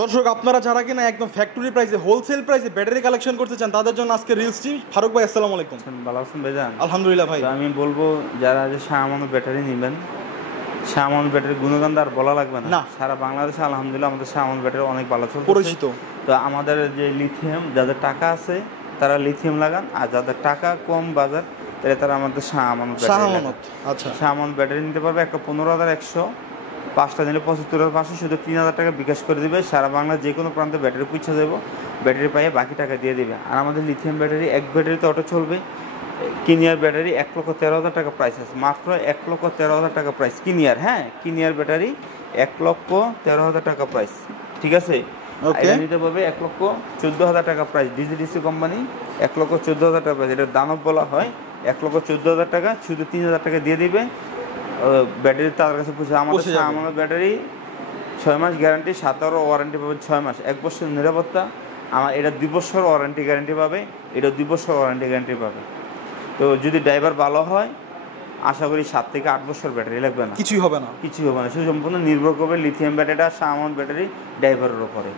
দর্শক আপনারা যারা কিনা একদম ফ্যাক্টরি প্রাইসে হোলসেল প্রাইসে ব্যাটারি কালেকশন করতে চান তাদের জন্য আজকে রিলসটি। ফারুক ভাই আসসালামু আলাইকুম। ভালো আছেন ভাইজান? আলহামদুলিল্লাহ ভাই। তো আমি বলবো যারা যে শাহ আমানত ব্যাটারি নেবেন, শাহ আমানত ব্যাটারির গুণগান আর বলা লাগবে না। সারা বাংলাদেশে আলহামদুলিল্লাহ আমাদের শাহ আমানত ব্যাটারি অনেক ভালো চলছে, পরিচিত। তো আমাদের যে লিথিয়াম, যাদের টাকা আছে তারা লিথিয়াম লাগান, আর যাদের টাকা কম বাজার তারা আমাদের শাহ আমানত ব্যাটারি। আচ্ছা, শাহ আমানত ব্যাটারি নিতে পারবে। একটা 15,100, 5টা নিলে 75,500, শুধু 3,000 টাকা বিকাশ করে দেবে। সারা বাংলার যে কোনো প্রান্তে ব্যাটারি পুছে দেবো, ব্যাটারি পাইয়ে বাকি টাকা দিয়ে দেবে। আর আমাদের লিথিয়াম ব্যাটারি এক ব্যাটারিতে অটো চলবে। কিনিয়ার ব্যাটারি 1,13,000 টাকা প্রাইস আছে, মাত্র 1,13,000 টাকা প্রাইস কিনিয়ার। হ্যাঁ, কিনিয়ার ব্যাটারি 1,13,000 টাকা প্রাইস, ঠিক আছে। এটা নিতে পারবে 1,14,000 টাকা প্রাইস, ডিজিডিসি কোম্পানি 1,14,000 টাকা প্রাইস। এটা দানব বলা হয়। 1,14,000 টাকা, শুধু 3,000 টাকা দিয়ে দিবে, ব্যাটারি তাদের কাছে পুষে। আমাদের ব্যাটারি 6 মাস গ্যারান্টি, 17 ওয়ারেন্টি পাবে 6 মাস, 1 বছর নিরাপত্তা। আমার এটা 2 বছর ওয়ারেন্টি গ্যারান্টি পাবে, এটা 2 বছর ওয়ারেন্টি গ্যারান্টি পাবে। তো যদি ড্রাইভার ভালো হয়, আশা করি 7 থেকে 8 বছর ব্যাটারি লাগবে না, কিছুই হবে না। শুধু সম্পূর্ণ নির্ভর করবে লিথিয়াম ব্যাটারিটা, শাহ আমানত ব্যাটারি ড্রাইভারের উপরে।